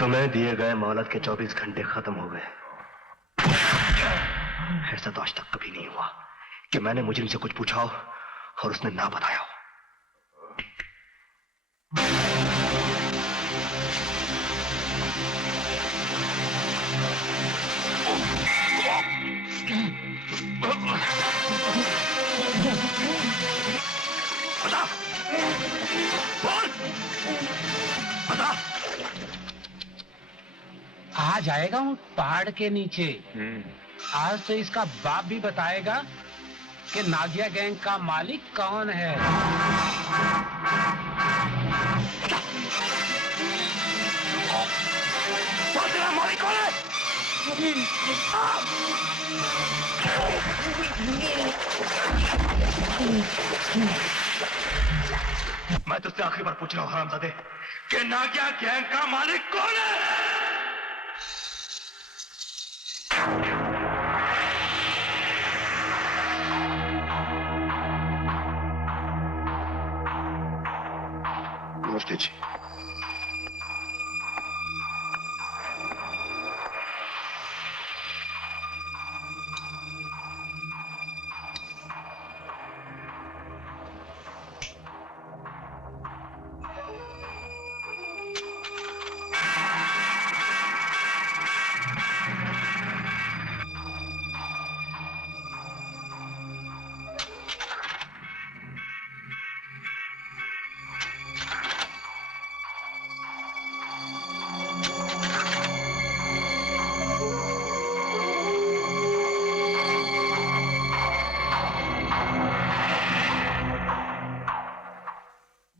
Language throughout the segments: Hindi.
तुम्हें दिए गए मोहलत के 24 घंटे खत्म हो गए। ऐसा तो आज तक कभी नहीं हुआ कि मैंने मुजरिम से कुछ पूछा हो और उसने ना बताया हो। बता, बोल, बता। आ जाएगा वो पहाड़ के नीचे। आज तो इसका बाप भी बताएगा कि नागिया गैंग का मालिक कौन है। तेरा मालिक कौन है? मैं तुझसे आखिरी बार पूछ रहा हूं हरामजादे कि नागिया गैंग का मालिक कौन है? नमस्ते जी।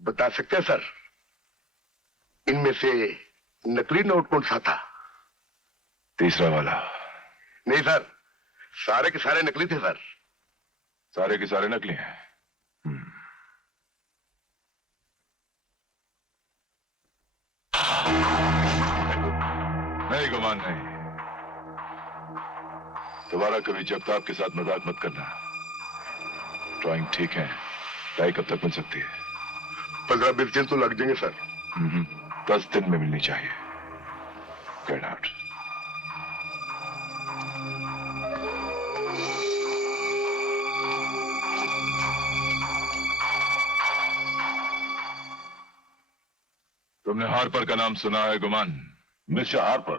बता सकते हैं सर, इनमें से नकली नोट कौन सा था? तीसरा वाला। नहीं सर, सारे के सारे नकली थे सर। सारे के सारे नकली हैं। नहीं गुमान नहीं। दोबारा कभी जगताप के साथ मजाक मत करना। ड्राइंग ठीक है, टाई कब तक मिल सकती है? 15-20 दिन तो लग जाएंगे सर। 10 दिन में मिलनी चाहिए। Get out. तुमने हार्पर का नाम सुना है गुमान? Mister Harper?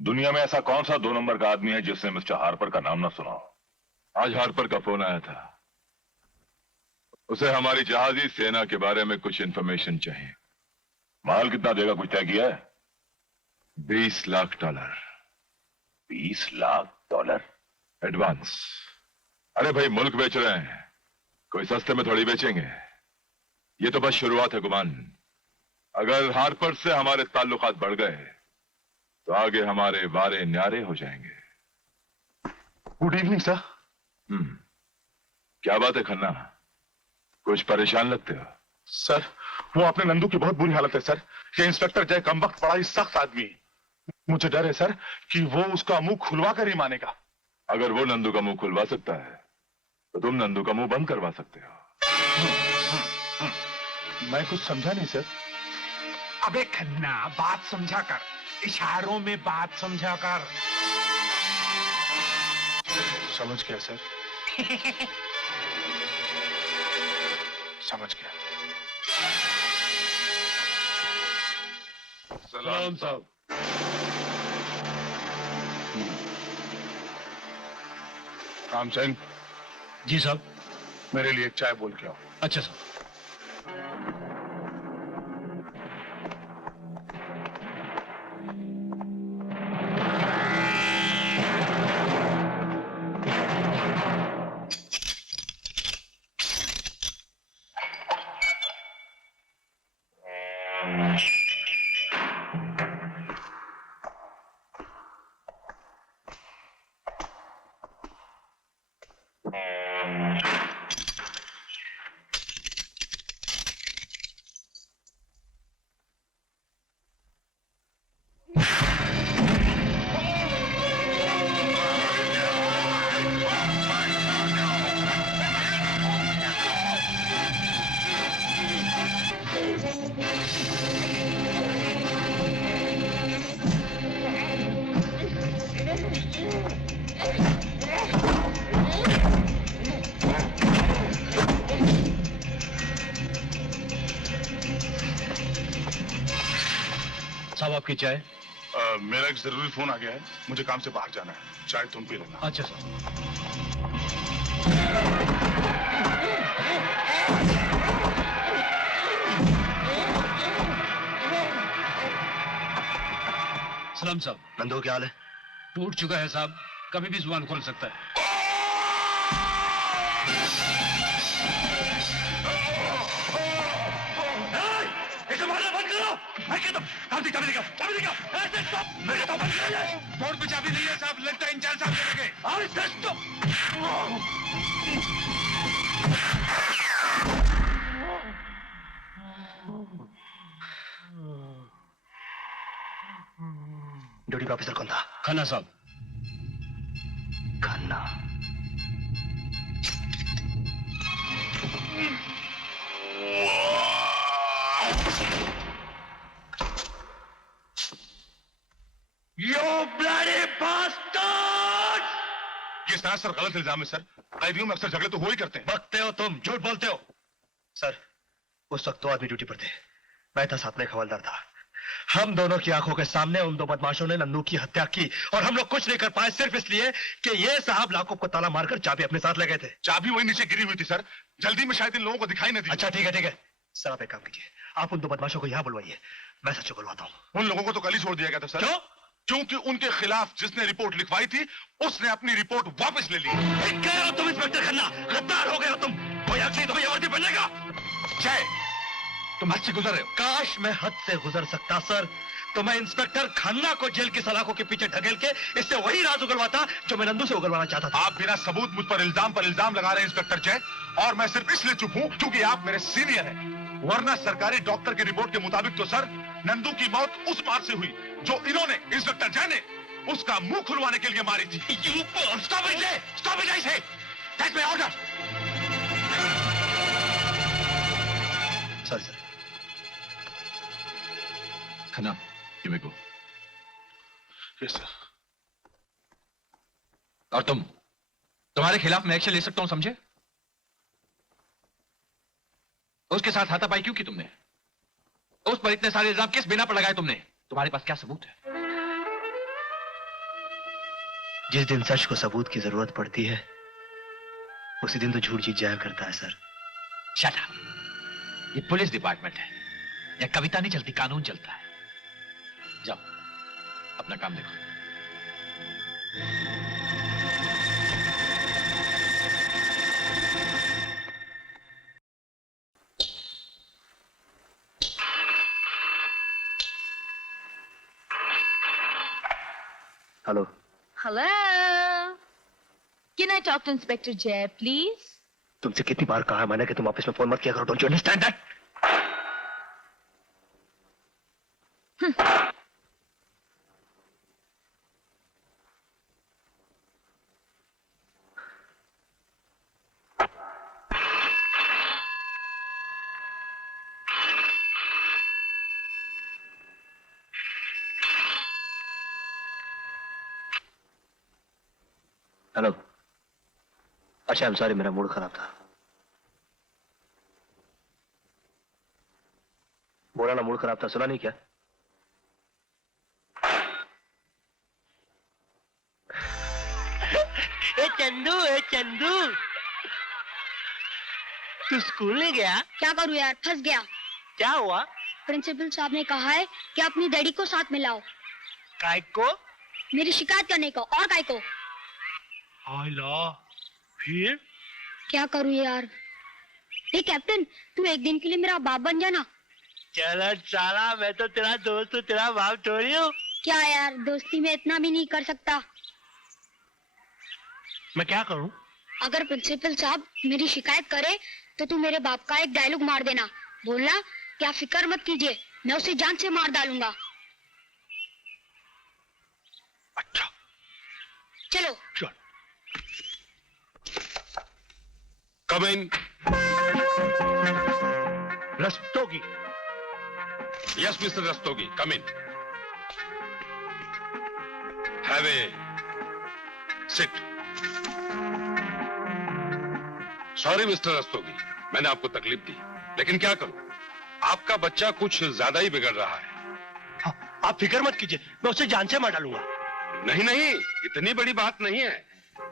दुनिया में ऐसा कौन सा 2 नंबर का आदमी है जिसने मिस्टर हार्पर का नाम ना सुना हो? आज हार्पर का फोन आया था। उसे हमारी जहाजी सेना के बारे में कुछ इंफॉर्मेशन चाहिए। माल कितना देगा, कुछ तय किया है? $20 लाख। $20 लाख एडवांस। अरे भाई, मुल्क बेच रहे हैं, कोई सस्ते में थोड़ी बेचेंगे। ये तो बस शुरुआत है गुमान। अगर हार्पर से हमारे ताल्लुकात बढ़ गए तो आगे हमारे वारे न्यारे हो जाएंगे। Good evening sir. क्या बात है खन्ना, कुछ परेशान लगते हो? सर, वो अपने नंदू की बहुत बुरी हालत है सर। ये इंस्पेक्टर जय कमबख्त बड़ा ही सख्त आदमी है। मुझे डर है सर कि वो उसका मुंह खुलवा कर ही मानेगा। अगर वो नंदू का मुंह खुलवा सकता है तो तुम नंदू का मुंह बंद करवा सकते हो। मैं कुछ समझा नहीं सर। अबे खन्ना, बात समझा कर, इशारों में बात समझा कर। समझ गया सर। समझ गया। सलाम साहब। रामचंद जी साहब। मेरे लिए एक चाय बोल के आओ। अच्छा साहब। साहब आपकी चाय। मेरा एक जरूरी फोन आ गया है, मुझे काम से बाहर जाना है, चाय तुम पी लेना। अच्छा साहब। सलाम साहब। नंदू क्या हाल है? टूट चुका है साहब, कभी भी जुबान खोल सकता है। बोर्ड पे चाबी नहीं है साहब, लगता है इंचार्ज साहब चले गए। ड्यूटी पे ऑफिसर कौन था? खन्ना साहब। खन्ना। You bloody bastard! ये सरासर गलत इल्जाम है सर। कैदियों में अक्सर झगड़े तो हो ही करते हैं। बकते हो तुम, झूठ बोलते हो। सर, उस वक्त 2 आदमी ड्यूटी पर थे, मैं था, साथ में एक हवलदार था। हम दोनों की आंखों के सामने उन 2 बदमाशों ने नंदू की हत्या की और हम लोग कुछ नहीं कर पाए सिर्फ इसलिए कि ये साहब लाकूब को ताला मारकर चाबी अपने साथ ले गए थे। चाबी वही नीचे गिरी हुई थी सर, जल्दी में शायद इन लोगों को दिखाई नहीं दी। अच्छा ठीक है। सर आप एक काम कीजिए, आप उन 2 बदमाशों को यहाँ बुलवाइए, मैं सच बुलवाता हूँ। उन लोगों को तो कल ही छोड़ दिया गया था सर। क्यों? क्योंकि उनके खिलाफ जिसने रिपोर्ट लिखवाई थी उसने अपनी रिपोर्ट वापस ले ली। क्या हो तुम इंस्पेक्टर खन्ना, गद्दार हो गए हो तुम। कोई हक नहीं तुम्हें वर्दी पहनने का। जय, तुम हद से गुजर रहे हो। काश मैं हद से गुजर सकता सर, तो मैं इंस्पेक्टर खन्ना को जेल की सलाखों के पीछे ढकेल के इससे वही राज उगलवाता जो मैं नंदू से उगलवाना चाहता था। आप बिना सबूत मुझ पर इल्जाम लगा रहे हैं इंस्पेक्टर जय, और मैं सिर्फ इसलिए चुप हूं क्योंकि आप मेरे सीनियर हैं। वरना सरकारी डॉक्टर की रिपोर्ट के मुताबिक तो सर नंदू की मौत उस बात से हुई जो इन्होंने, इंस्पेक्टर जय ने, उसका मुंह खुलवाने के लिए मारी थी। Stop it, I say! That's my order! Sorry sir. Khanna, you may go. Yes, sir. और तुम्हारे खिलाफ मैं एक्शन ले सकता हूं, समझे? उसके साथ हाथापाई क्यों की तुमने? उस पर इतने सारे इल्जाम किस बिना पर लगाए तुमने? तुम्हारे पास क्या सबूत है? जिस दिन सच को सबूत की जरूरत पड़ती है उसी दिन तो झूठ जीत जाया करता है सर। Shut up. ये पुलिस डिपार्टमेंट है, या कविता नहीं चलती, कानून चलता है। जाओ अपना काम देखो। Hello. Hello. Can I talk to Inspector Jay, please? तुमसे कितनी बार कहा है मैंने कि तुम ऑफिस में फोन मत किया करो। Don't you understand that? Hello. अच्छा, आई एम सॉरी, मेरा मूड खराब था। बोला ना मूड खराब था, सुना नहीं क्या? ए चंदू, तू स्कूल नहीं गया? क्या करूं यार, फंस गया। क्या हुआ? प्रिंसिपल साहब ने कहा है कि अपनी डैडी को साथ में लाओ। काय को? मेरी शिकायत करने को। और काय को? फिर क्या करूं यार। हे कैप्टन, तू एक दिन के लिए मेरा बाप बन जाना। चलो साला, मैं तो तेरा दोस्त हूँ, तेरा बाप थोड़ी हूँ। क्या यार, दोस्ती में इतना भी नहीं कर सकता। मैं क्या करूं? अगर प्रिंसिपल साहब मेरी शिकायत करे तो तू मेरे बाप का एक डायलॉग मार देना। बोलना कि आप फिक्र मत कीजिए, मैं उसे जान से मार डालूंगा। अच्छा चलो। चल। Come in. Rastogi. Yes, Mr. Rastogi, come in. Have a sit. Sorry mister Rastogi, मैंने आपको तकलीफ दी, लेकिन क्या करूं, आपका बच्चा कुछ ज्यादा ही बिगड़ रहा है। हाँ, आप फिक्र मत कीजिए, मैं उसे जान से मार डालूंगा। नहीं नहीं, इतनी बड़ी बात नहीं है।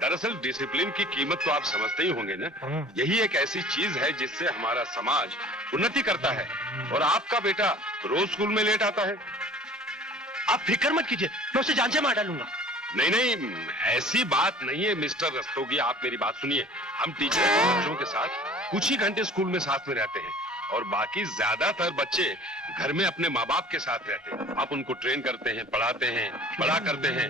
दरअसल डिसिप्लिन की कीमत तो आप समझते ही होंगे ना। यही एक ऐसी चीज है जिससे हमारा समाज उन्नति करता है। और आपका बेटा रोज स्कूल में लेट आता है। आप फिक्र मत कीजिए, मैं उसे जान से मार डालूंगा। नहीं नहीं, ऐसी बात नहीं है मिस्टर रस्तोगी, आप मेरी बात सुनिए। हम टीचर अपने बच्चों के साथ कुछ ही घंटे स्कूल में साथ में रहते हैं और बाकी ज्यादातर बच्चे घर में अपने माँ बाप के साथ रहते हैं। आप उनको ट्रेन करते हैं, पढ़ाते हैं, बड़ा करते हैं,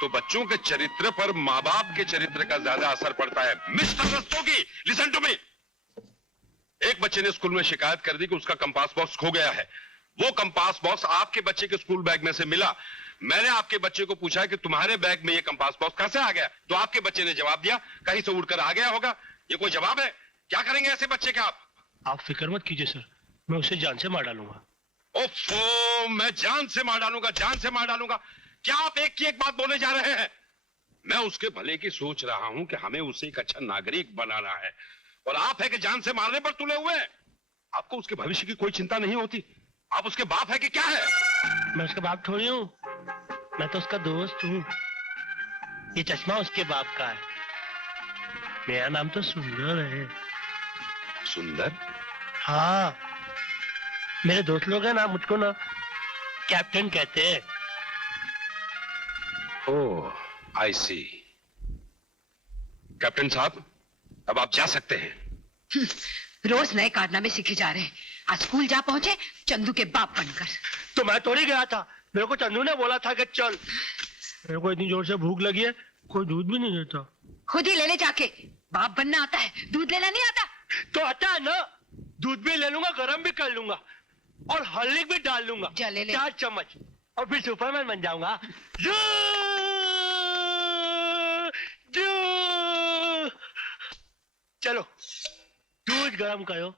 तो बच्चों के चरित्र पर माँ बाप के चरित्र का ज्यादा असर पड़ता है। Mister Rastogi, listen to me. एक बच्चे ने स्कूल में शिकायत कर दी कि उसका कंपास बॉक्स खो गया है। वो कंपास बॉक्स आपके बच्चे के स्कूल बैग में से मिला। मैंने आपके बच्चे को पूछा कि तुम्हारे बैग में ये कंपास बॉक्स कैसे आ गया, तो आपके बच्चे ने जवाब दिया कहीं से उड़कर आ गया होगा। ये कोई जवाब है? क्या करेंगे ऐसे बच्चे के आप? आप फिक्र मत कीजिए सर, मैं उसे जान से मार डालूंगा। ओफो, मैं जान से मार डालूंगा, जान से मार डालूंगा। क्या आप एक की एक बात बोले जा रहे हैं? मैं उसके भले की सोच रहा हूं कि हमें उसे एक अच्छा नागरिक बनाना है, और आप है कि जान से मारने पर तुले हुए हैं। आपको उसके भविष्य की कोई चिंता नहीं होती। आप उसके बाप है कि क्या है? मैं उसका बाप थोड़ी हूँ, मैं तो उसका दोस्त हूँ। ये चश्मा उसके बाप का है। मेरा नाम तो सुंदर है। सुंदर? हाँ, मेरे दोस्त लोग हैं ना, मुझको ना कैप्टन कहते हैं। ओह, आई सी। कैप्टन साहब, अब आप जा सकते हैं। रोज नए कारनामे सीखे जा रहे हैं। आज स्कूल जा पहुंचे चंदू के बाप बनकर। तो मैं थोड़ी गया था, मेरे को चंदू ने बोला था कि चल। मेरे को इतनी जोर से भूख लगी है, कोई दूध भी नहीं देता। खुद ही ले ले जाके। बाप बनना आता है, दूध लेना नहीं आता। तो आता है ना, दूध भी ले लूंगा, गरम भी कर लूंगा और हल्दी भी डाल लूंगा। जा ले ले। 4 चम्मच, और फिर सुपरमैन बन जाऊंगा। चलो दूध गरम करो।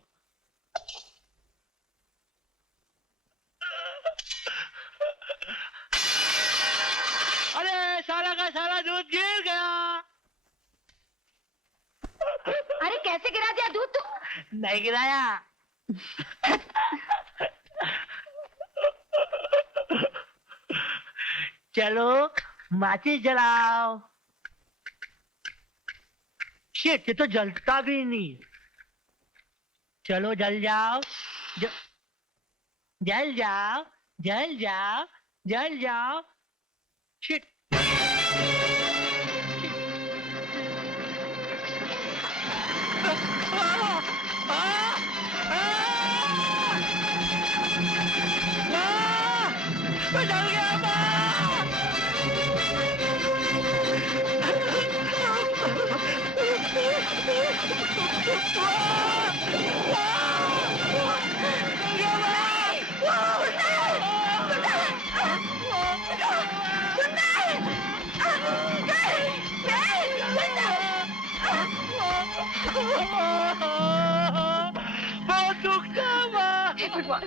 अरे सारा का सारा दूध गिर गया। अरे कैसे गिरा दिया दूध तू? नहीं गिराया। चलो माचिस जलाओ। शिट, ये तो जलता भी नहीं। चलो जल जाओ, जल जाओ, जल जाओ, जल जाओ। शिट, मैं जल गया। बहुत दुखता है। हे भगवान,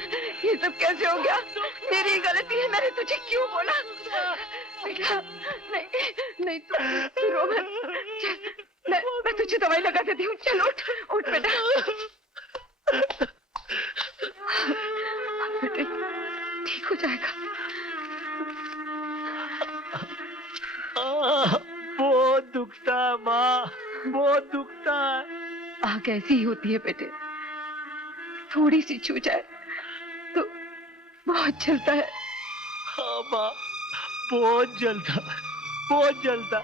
ये सब कैसे हो गया? मेरी गलती है, मैंने तुझे क्यों बोला? बेटा, नहीं नहीं, तू रो मत। चल, मैं तुझे दवाई लगा देती हूँ। चल उठ, उठ बेटा। बेटे, ठीक हो जाएगा। बहुत दुखता है माँ, बहुत दुखता है। आग ऐसी ही होती है बेटे, थोड़ी सी छू जाए तो बहुत जलता है। हाँ माँ, बहुत जलता, बहुत जलता।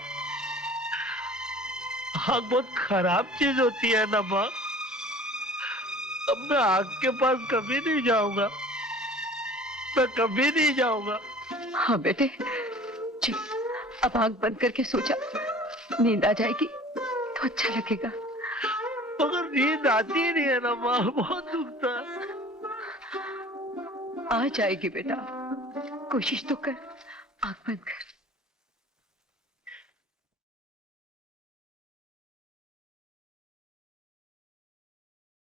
आग बहुत खराब चीज होती है ना माँ। अब मैं आग के पास कभी नहीं जाऊंगा, मैं कभी नहीं जाऊंगा। हाँ बेटे, चल अब आंख बंद करके सो जा। नींद आ जाएगी तो अच्छा लगेगा। मगर नींद आती ही नहीं है ना माँ, बहुत दुखता है। आ जाएगी बेटा, कोशिश तो कर। आंख बंद कर।